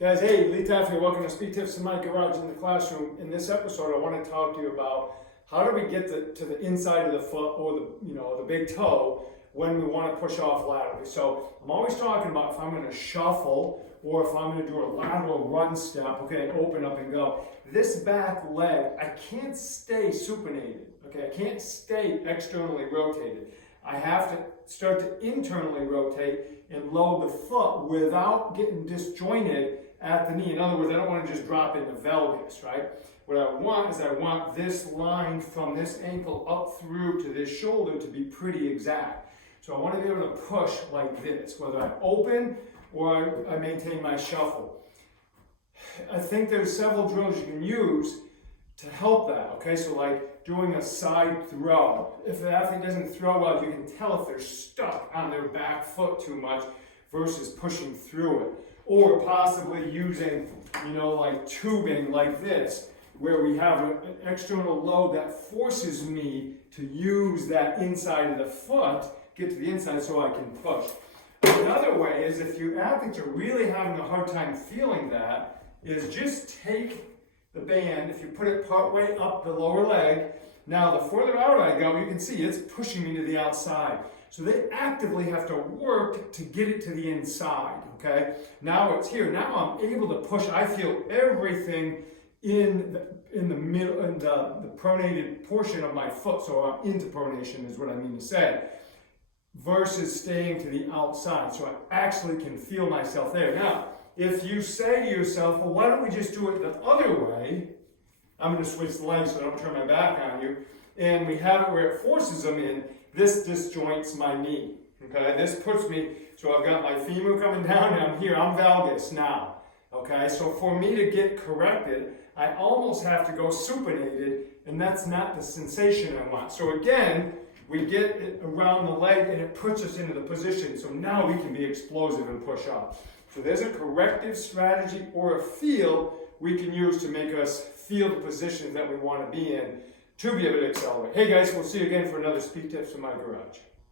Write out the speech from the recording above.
Guys, hey, Lateral here. Welcome to Speed Tips in my garage in the classroom. In this episode, I want to talk to you about how do we get to the inside of the foot or the big toe when we want to push off laterally. So I'm always talking about if I'm going to shuffle or if I'm going to do a lateral run step, okay, open up and go. This back leg, I can't stay supinated, okay? I can't stay externally rotated. I have to start to internally rotate and load the foot without getting disjointed at the knee. In other words, I don't want to just drop in the valgus, right? What I want is I want this line from this ankle up through to this shoulder to be pretty exact. So I want to be able to push like this, whether I open or I maintain my shuffle. I think there's several drills you can use to help that, okay? So like doing a side throw. If the athlete doesn't throw well, you can tell if they're stuck on their back foot too much versus pushing through it. Or possibly using, like tubing like this, where we have an external load that forces me to use that inside of the foot, get to the inside so I can push. Another way is if you athletes are really having a hard time feeling that, is just take the band, if you put it part way up the lower leg, now the further out I go, you can see it's pushing me to the outside. So they actively have to work to get it to the inside, okay? Now it's here. Now I'm able to push. I feel everything in the middle, in the pronated portion of my foot. So I'm into pronation is what I mean to say, versus staying to the outside. So I actually can feel myself there. Now, if you say to yourself, well, why don't we just do it the other way? I'm going to switch the legs so I don't turn my back on you. And we have it where it forces them in. This disjoints my knee, okay? This puts me, so I've got my femur coming down and I'm here, I'm valgus now, okay? So for me to get corrected, I almost have to go supinated, and that's not the sensation I want. So again, we get it around the leg and it puts us into the position, so now we can be explosive and push up. So there's a corrective strategy or a feel we can use to make us feel the positions that we want to be in to be able to accelerate. Hey guys, we'll see you again for another Speed Tips from my garage.